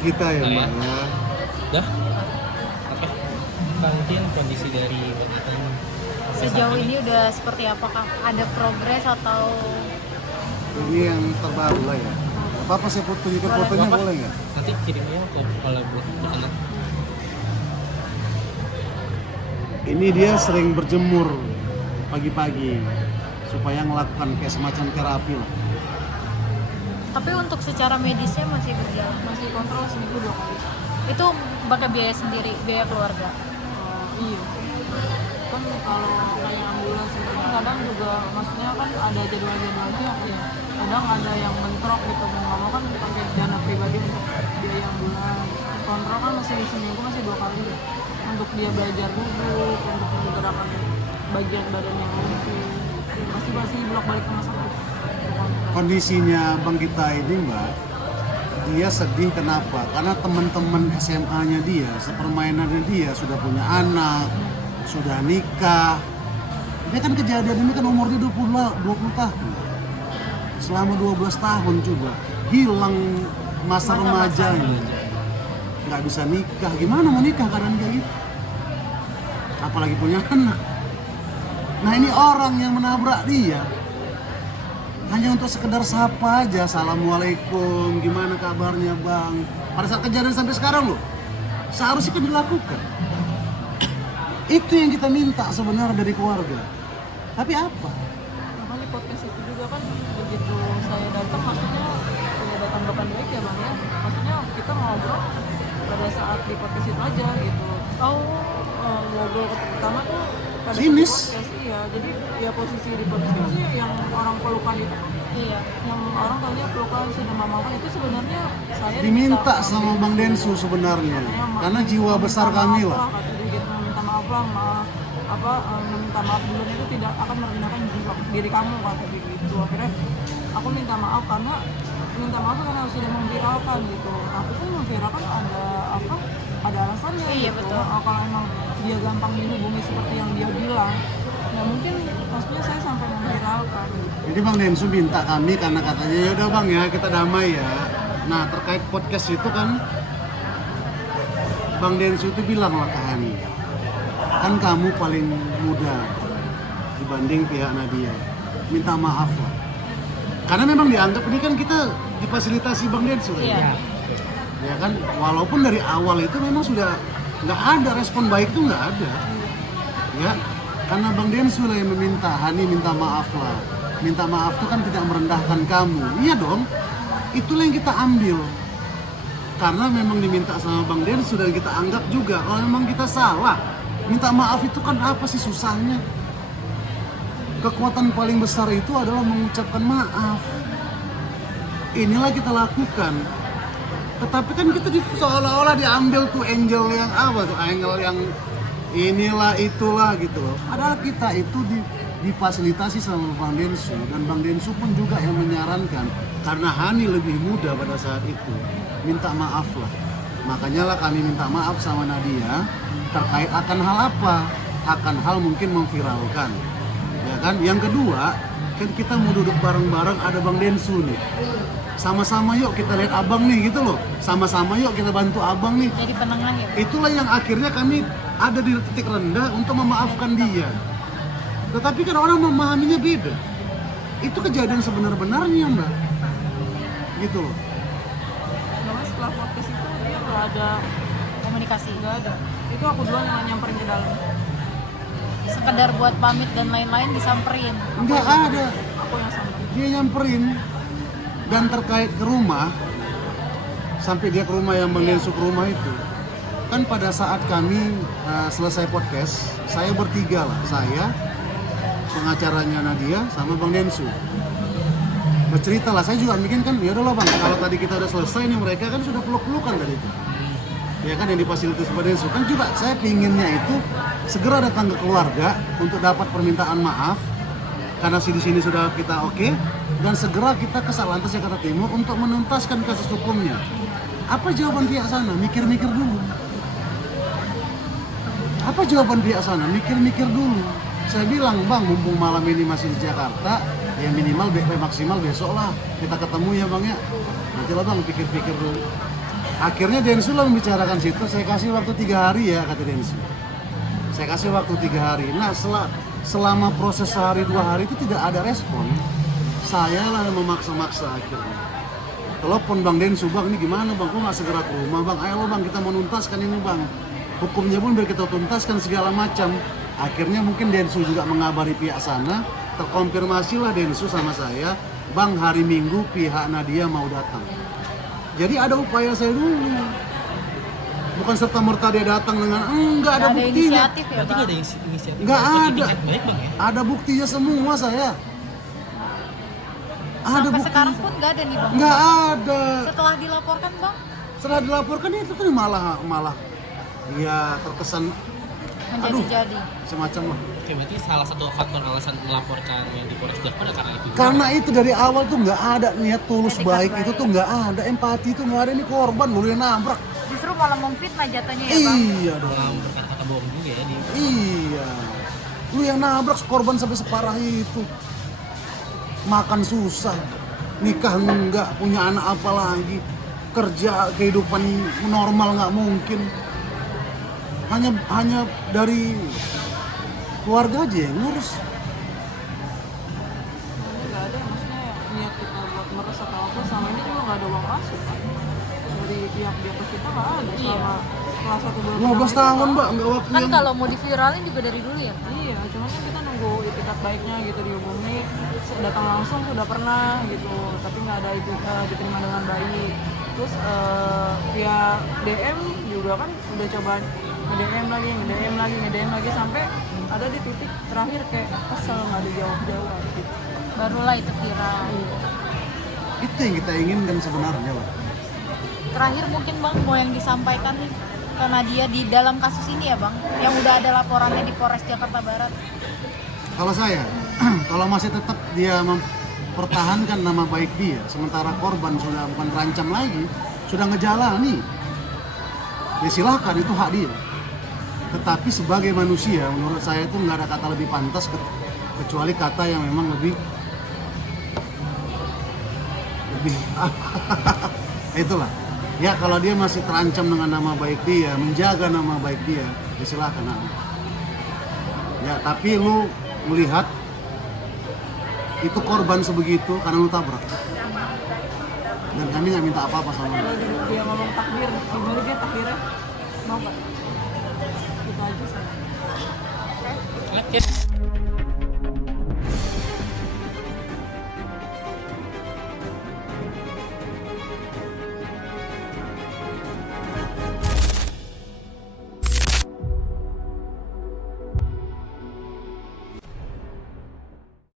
kita ya, Oh, Mbak. ya. Ya. Dah. Oke. Mungkin kondisi dari wanita Sejauh ini udah seperti apa Kang? Ada progres atau Ini yang terbaru lah ya. Bapak saya tunjukin Boleh. fotonya Bapak. boleh nggak? nanti kirimnya ke kalau buat anak. Ini dia sering berjemur pagi-pagi supaya melakukan kayak semacam terapi lah. tapi untuk secara medisnya masih berjalan? Masih kontrol seminggu 2 kali. Itu pakai biaya sendiri, biaya keluarga. Iya. Kan kalau kayak ambulans itu kan kadang juga maksudnya kan ada jadwal-jadwalnya ya. Kadang ada yang bentrok gitu, mau nggak mau kan pakai dana pribadi untuk biaya ambulans. Kontrol kan masih seminggu masih 2 kali untuk dia belajar duduk, untuk menggerakkan bagian badan yang lumpuh. Masih bolak-balik ke rumah sakit. Kondisinya Bang kita ini Mbak, dia sedih kenapa? Karena teman-teman SMA-nya dia, sepermainannya dia sudah punya anak, sudah nikah. Dia kan kejadian ini kan umurnya 20 tahun. Selama 12 tahun coba hilang masa remaja ini. Nggak bisa nikah, gimana mau nikah keadaan kayak gitu? Apalagi punya anak. Nah ini orang yang menabrak dia hanya untuk sekedar sapa aja, assalamualaikum, gimana kabarnya bang? Pada saat kejadian sampai sekarang loh, seharusnya kan dilakukan. Itu yang kita minta sebenarnya dari keluarga. Tapi apa? Makanya podcast itu juga kan begitu saya datang maksudnya ya ada tanggapan baik ya bang ya. Maksudnya kita ngobrol pada saat di podcast itu aja gitu. Oh, Ngobrol pertama tuh pada Sinis. saat di podcast iya. Jadi ya posisi di podcast itu maksudnya yang orang pelukan itu kan, iya. yang orang taunya pelukan sudah memaafkan itu sebenarnya saya Diminta sama Bang Densu sebenarnya, karena jiwa besar kami lah. Kata dia gitu, minta maaf lah, meminta maaf dulu itu tidak akan merendahkan diri kamu kata dia gitu. Akhirnya aku minta maaf karena sudah memviralkan gitu. Aku pun memviralkan ada alasannya. Iya, gitu. betul. Kalau emang dia gampang dihubungi seperti yang dia bilang, ya mungkin maksudnya saya sampai memviralkan. Gitu. Jadi Bang Densu minta kami karena katanya ya udah bang ya kita damai ya. Nah terkait podcast itu kan Bang Densu itu bilang lah ke Hani, kan kamu paling muda dibanding pihak Nadia, minta maaf lah. Karena memang dianggap ini kan kita difasilitasi Bang Densu kan? Iya. Ya kan, walaupun dari awal itu memang sudah nggak ada respon baik itu nggak ada. Ya, karena Bang Densu lah yang meminta, Hani minta maaf lah. Minta maaf itu kan tidak merendahkan kamu. Iya dong, itulah yang kita ambil. Karena memang diminta sama Bang Densu dan kita anggap juga kalau memang kita salah. Minta maaf itu kan apa sih susahnya? Kekuatan paling besar itu adalah mengucapkan maaf. Inilah kita lakukan. Tetapi kan kita seolah-olah diambil tuh angel yang apa tuh, angel yang inilah itulah gitu loh. Padahal kita itu difasilitasi sama Bang Densu, dan Bang Densu pun juga yang menyarankan karena Hani lebih muda pada saat itu, minta maaf lah. Makanya lah kami minta maaf sama Nadia terkait akan hal apa? Akan hal mungkin memviralkan. Ya kan? Yang kedua, kan kita mau duduk bareng-bareng ada Bang Densu nih. Sama-sama yuk kita lihat abang nih gitu loh. Sama-sama yuk kita bantu abang nih. Jadi penengah ya. Itulah yang akhirnya kami ada di titik rendah untuk memaafkan dia. Tetapi kan orang memahaminya beda. Itu kejadian sebenar-benarnya Mbak. Gitu loh. Karena setelah podcast itu dia nggak ada, Komunikasi. nggak ada. Itu aku duluan yang nyamperin ke dalam. Sekedar buat pamit dan lain-lain disamperin. Nggak ada. Aku yang samperin. Dia nyamperin. Dan terkait ke rumah, sampai dia ke rumah yang Bang Densu ke rumah itu, kan pada saat kami selesai podcast, saya bertiga lah, saya, pengacaranya Nadia, sama Bang Densu bercerita lah. Saya juga bikin kan, ya udahlah bang, kalau tadi kita udah selesai nih, mereka kan sudah peluk-pelukan tadi itu, ya kan, yang difasilitasi Bang Densu kan juga saya pinginnya itu segera datang ke keluarga untuk dapat permintaan maaf karena di sini sudah kita oke, dan segera kita ke Satlantas Jakarta Timur untuk menuntaskan kasus hukumnya. Apa jawaban pihak sana? Mikir-mikir dulu. Apa jawaban pihak sana? Mikir-mikir dulu. Saya bilang, bang, mumpung malam ini masih di Jakarta, ya minimal maksimal besok lah kita ketemu ya bang ya. Nanti lah bang pikir-pikir dulu. Akhirnya Densu lah membicarakan situ, saya kasih waktu 3 hari ya, kata Densu. Saya kasih waktu 3 hari. Nah selama proses sehari 2 hari itu tidak ada respon. Saya lah yang memaksa-maksa akhirnya. Telepon Bang Densu, Bang ini gimana Bang, kok nggak segera ke rumah Bang? Ayo lo Bang, kita mau nuntaskan ini Bang. Hukumnya pun biar kita tuntaskan segala macam. Akhirnya mungkin Densu juga mengabari pihak sana. Terkonfirmasilah Densu sama saya, Bang hari Minggu pihak Nadia mau datang. Jadi ada upaya saya dulu. Bukan serta-merta dia datang dengan nggak ada Nggak ada buktinya. inisiatif ya Berarti bang. nggak ada inisiatif. Nggak Berarti ada. tingkat baik bang ya. Ada buktinya semua saya. Ada Sampai bukti. sekarang pun nggak ada nih bang. Nggak ada. Setelah dilaporkan bang, Setelah dilaporkan itu kan malah ya terkesan menjadi-jadi. semacam lah. Oke, berarti salah satu faktor alasan melaporkan yang di Polres Jakarta ada karena itu. Karena itu dari awal tuh nggak ada niat tulus Etikat baik baik. itu tuh nggak ada, empati itu nggak ada, ini korban lu yang nabrak. Justru malah memfitnah jatuhnya ya bang. Iya dong. Berkata-kata bohong juga ya di. Iya. Lu yang nabrak korban sampai separah itu. Makan susah, nikah enggak, punya anak apa lagi, kerja kehidupan normal nggak mungkin. Hanya dari keluarga aja yang ngurus. Nggak ada maksudnya niat kita buat meres atau apa, selama ini juga nggak ada uang masuk kan dari pihak di atas kita, nggak ada selama setelah 1 bulan 15 tahun mbak, nggak waktu Kan yang kalau mau diviralin juga dari dulu ya. iya, cuman kan kita nunggu itikat baiknya gitu, dihubungi datang langsung sudah pernah gitu, tapi nggak ada itu diterima dengan baik. Terus via DM juga kan udah coba nge-DM lagi sampai ada di titik terakhir kayak kesel nggak dijawab gitu. Barulah itu viral. itu yang kita inginkan sebenarnya lah. Terakhir mungkin bang mau yang disampaikan nih ke Nadia di dalam kasus ini ya bang, yang udah ada laporannya di Polres Jakarta Barat. Kalau saya, kalau masih tetap dia mempertahankan nama baik dia, sementara korban sudah bukan terancam lagi, sudah ngejalani, ya silahkan, itu hak dia. Tetapi sebagai manusia, menurut saya itu nggak ada kata lebih pantas kecuali kata yang memang lebih itulah. Ya kalau dia masih terancam dengan nama baik dia, menjaga nama baik dia, ya silahkan. Ya tapi lu melihat itu korban sebegitu karena lu tabrak. Dan kami nggak minta apa-apa sama lu. Kalau dia ngomong takdir, gimana dia takdirnya mau nggak? Itu aja sih. Oke.